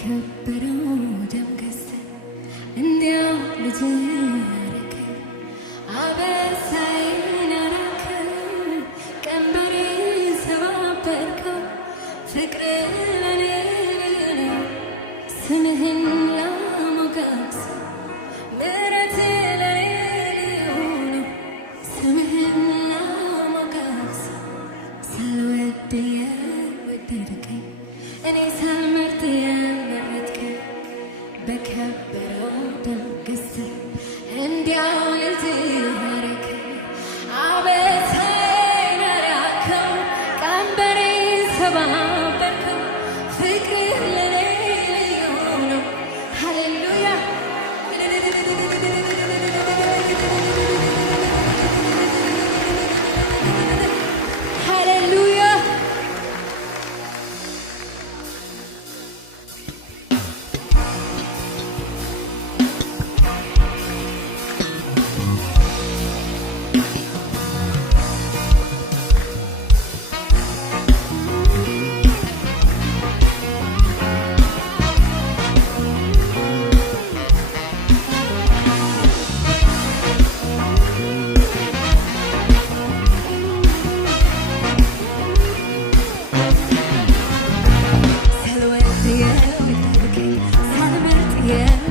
በከበረው ደም ገዝተህ እንዲያው ልጅ አረከኝ አበሳዬን አራቅከው ቀንበሬን ሰባበርከው ፍቅር ለኔ ነው ስምህን ላሞገስ ምሕረት ለኔ ነው ስምህን ላሞገስ ሳልወድ የወደድከኝ እኔ ሳልመርጥ የመረጥከኝ በከበረው ደም ገዝተህ እንዲያው ልጅ አረከኝ አበሳዬን አራቅከው ቀንበሬን ሰባበርከው ፍቅር ለኔ ልዩ ነው። ሃሌሉያ ሃሌሉያ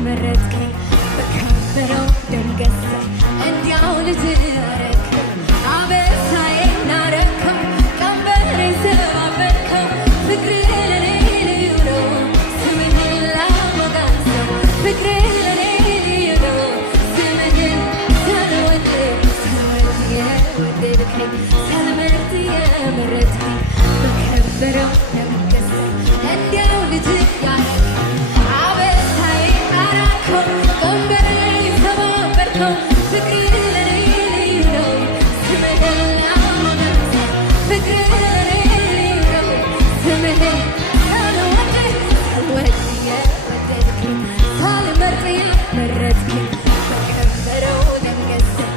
መረጥከኝ በከበረው ደም ገዝተህ እንዲያው ልጅ አረከኝ አበሳዬን አራቅከው ቀንበሬን ሰባበርከው ፍቅር ለኔ ልዩ ነው ስምህን ላሞገሰው ፍቅር ለኔ ልዩ ነው ስምህን ሳልወድ የወደድከኝ ሳልመርጥ የመረጥከኝ በከበረው ደም ገዝተህ እንዲያው ልጅ አረከኝ ቀንበሬን ሰባበርከው ፍቅር ለኔ ልዩ ነው ስምህን ላሞገሰው ፍቅር ለኔ ልዩ ነው ስምህን ሳልወድ የወደድከኝ ሳልመርጥ የመረጥከኝ በከበረው ደም ገዝተህ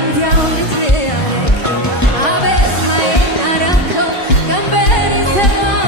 እንዲያው ልጅ አረከኝ አበሳዬን አራቅከው ቀንበሬን ሰባበርከው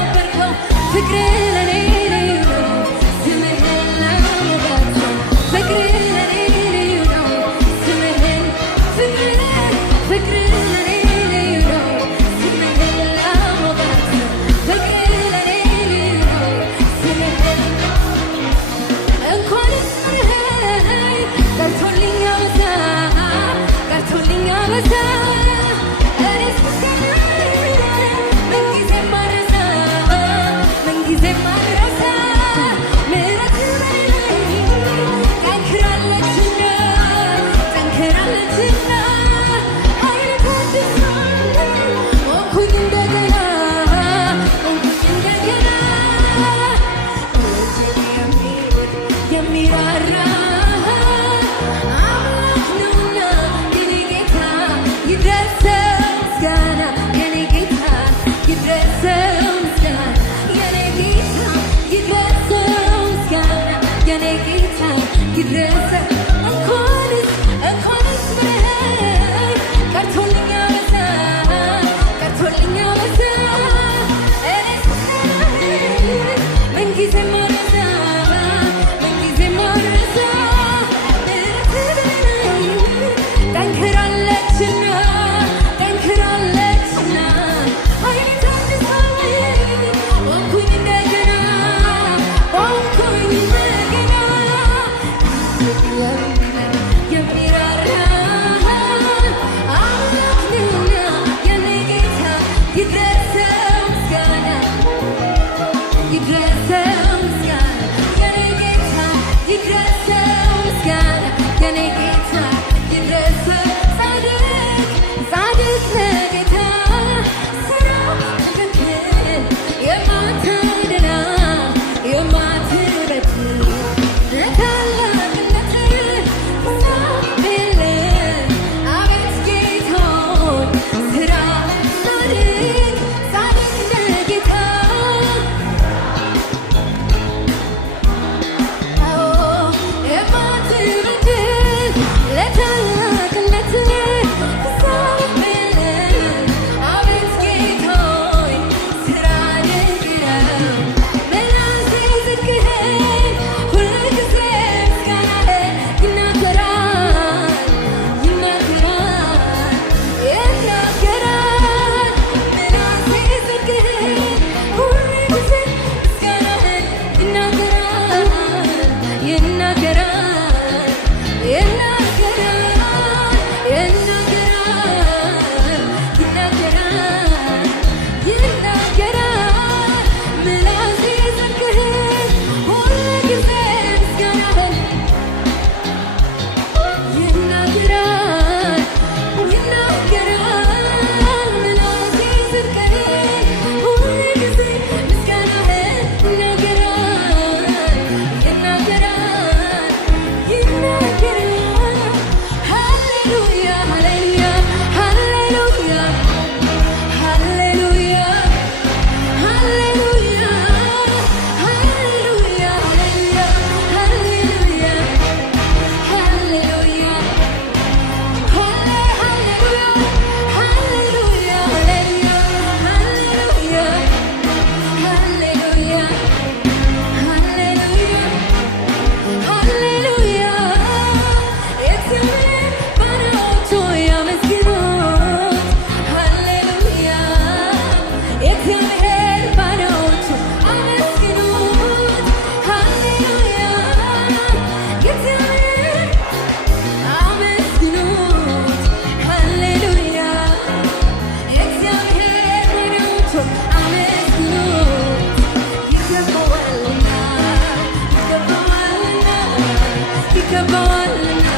ይገባዋልና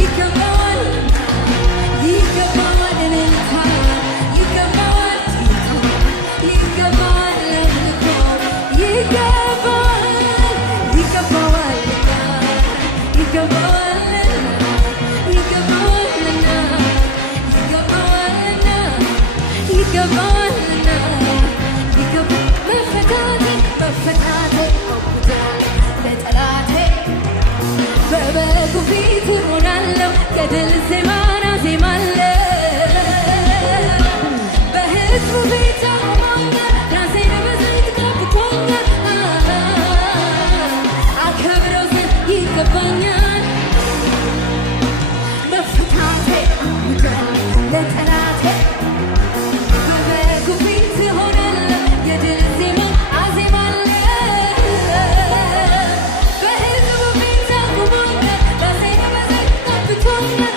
ይገባዋልና ይገባዋል እልልታ ይገባዋል ይገባዋል ለምልኮ ይገባዋል ይገባዋልና ይገባዋልና ይገባዋልና ይገባዋልና ይገባዋልና መፈታቴ መፈታቴ አውጃለሁ ለጠላቴ በበጉ ፊት እሆናለሁ የድል ዜማን አዜማለሁ በሕዝቡ ፊት አቆሞኛል ራሴን በዘይት ቀብቶኛል አከብረው ዘንድ ይገባኛል መፈታቴ አውጃለሁ ለጠላቴ በበጉ ፊት እሆናለሁ የድል ዜማን አዜማለሁ በሕዝቡ ፊት አቆሞኛል ራሴን በዘይት ቀብቶኛል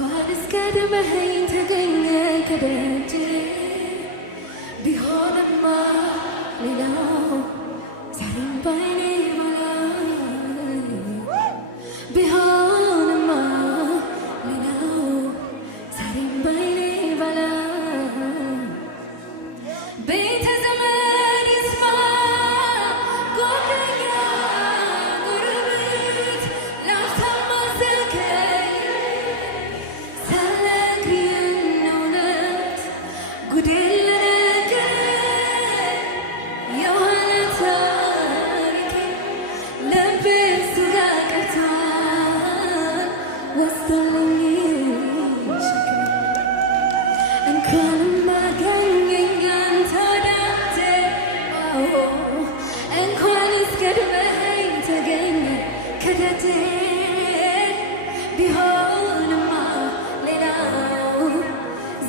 እንኳንስ ቀድመኸኝ ተገኘ ከደጅ ቢሆንማ ሌላው ዛሬም ባይኔ ይሞላል ቢሆንማ ሌላው ዛሬም ባይኔ ይሞላል ቤተ ዘመድ ይስማ ጓደኛ ጎረቤት ላፍታም አዘልከኝ ሳልነግርህ እውነት ጉዴን ልነግርህ የሆነ ታሪኬን ልቤ እሱ ጋር ቀርቷል ወስዶልኝ ሸክሜን እንኳንም አገኘኝ አንተ ወዳጄ እንኳንስ ቀድመኸኝ ተገኘ ከደጄ ቢሆንማ ሌላው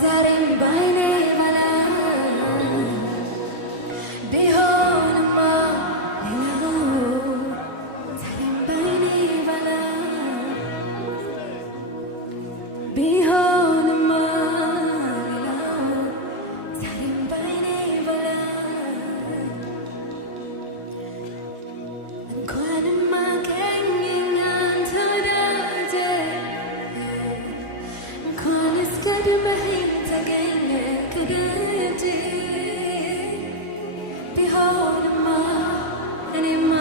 ዛሬም ባይኔ ይሞላል ቢሆንማ ሌላው ዛሬም ባይኔ ይሞላል ቢሆንማ ሌላው ዛሬም ባይኔ ይሞላል እንኳንም አገኘኝ አንተ ወዳጄ እንኳንስ ቀድመኸኝ ተገኘ ከደጄ ቢሆንማ እኔማ